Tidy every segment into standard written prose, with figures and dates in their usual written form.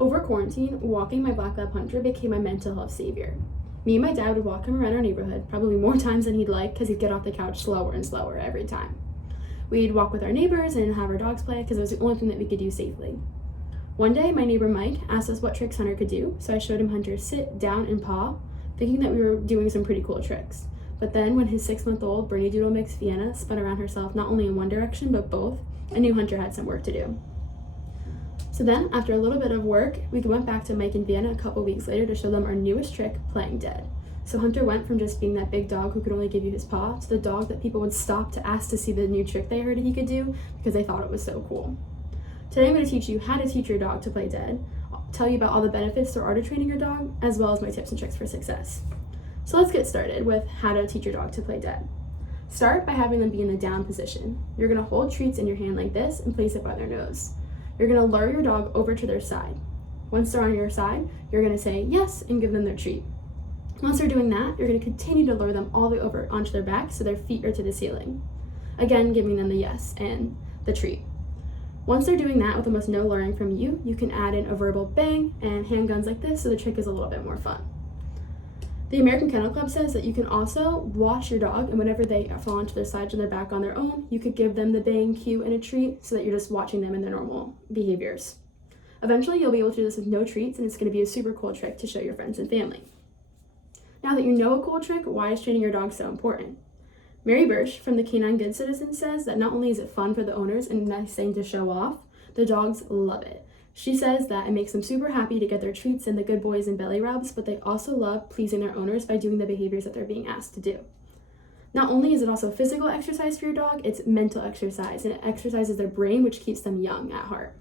Over quarantine, walking my black lab Hunter became my mental health savior. Me and my dad would walk him around our neighborhood, probably more times than he'd like, because he'd get off the couch slower and slower every time. We'd walk with our neighbors and have our dogs play, because it was the only thing that we could do safely. One day, my neighbor Mike asked us what tricks Hunter could do, so I showed him Hunter's sit, down, and paw, thinking that we were doing some pretty cool tricks. But then, when his 6-month-old Bernedoodle mix Vienna spun around herself not only in one direction, but both, I knew Hunter had some work to do. So then, after a little bit of work, we went back to Mike and Vienna a couple weeks later to show them our newest trick, playing dead. So Hunter went from just being that big dog who could only give you his paw to the dog that people would stop to ask to see the new trick they heard he could do because they thought it was so cool. Today I'm going to teach you how to teach your dog to play dead, I'll tell you about all the benefits there are to training your dog, as well as my tips and tricks for success. So let's get started with how to teach your dog to play dead. Start by having them be in the down position. You're going to hold treats in your hand like this and place it by their nose. You're going to lure your dog over to their side. Once they're on your side, you're going to say yes and give them their treat. Once they're doing that, you're going to continue to lure them all the way over onto their back so their feet are to the ceiling. Again, giving them the yes and the treat. Once they're doing that with almost no luring from you, you can add in a verbal bang and handguns like this so the trick is a little bit more fun. The American Kennel Club says that you can also watch your dog, and whenever they fall onto their sides or their back on their own, you could give them the bang, cue, and a treat so that you're just watching them in their normal behaviors. Eventually, you'll be able to do this with no treats, and it's going to be a super cool trick to show your friends and family. Now that you know a cool trick, why is training your dog so important? Mary Birch from the Canine Good Citizen says that not only is it fun for the owners and a nice thing to show off, the dogs love it. She says that it makes them super happy to get their treats and the good boys and belly rubs, but they also love pleasing their owners by doing the behaviors that they're being asked to do. Not only is it also physical exercise for your dog, it's mental exercise, and it exercises their brain, which keeps them young at heart.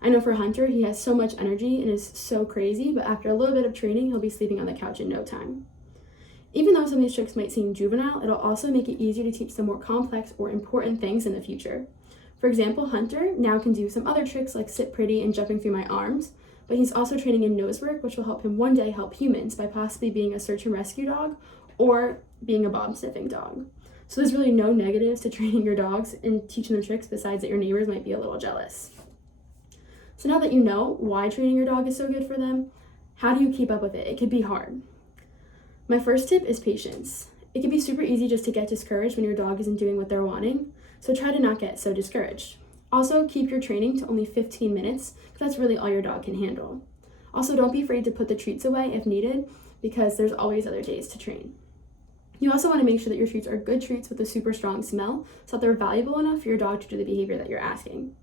I know for Hunter, he has so much energy and is so crazy, but after a little bit of training, he'll be sleeping on the couch in no time. Even though some of these tricks might seem juvenile, it'll also make it easier to teach them more complex or important things in the future. For example, Hunter now can do some other tricks like sit pretty and jumping through my arms, but he's also training in nose work, which will help him one day help humans by possibly being a search and rescue dog or being a bomb sniffing dog. So there's really no negatives to training your dogs and teaching them tricks besides that your neighbors might be a little jealous. So now that you know why training your dog is so good for them, how do you keep up with it? It could be hard. My first tip is patience. It can be super easy just to get discouraged when your dog isn't doing what they're wanting, so try to not get so discouraged. Also, keep your training to only 15 minutes, because that's really all your dog can handle. Also, don't be afraid to put the treats away if needed, because there's always other days to train. You also want to make sure that your treats are good treats with a super strong smell, so that they're valuable enough for your dog to do the behavior that you're asking.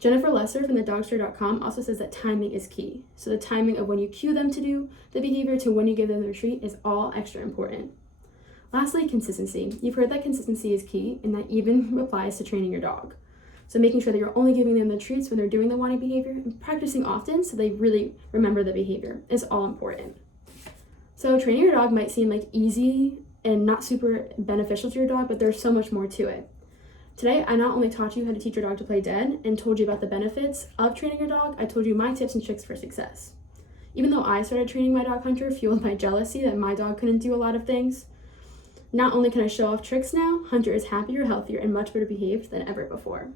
Jennifer Lesser from thedogstore.com also says that timing is key. So the timing of when you cue them to do the behavior to when you give them their treat is all extra important. Lastly, consistency. You've heard that consistency is key, and that even applies to training your dog. So making sure that you're only giving them the treats when they're doing the wanting behavior and practicing often so they really remember the behavior is all important. So training your dog might seem like easy and not super beneficial to your dog, but there's so much more to it. Today, I not only taught you how to teach your dog to play dead and told you about the benefits of training your dog, I told you my tips and tricks for success. Even though I started training my dog Hunter fueled by jealousy that my dog couldn't do a lot of things, not only can I show off tricks now, Hunter is happier, healthier, and much better behaved than ever before.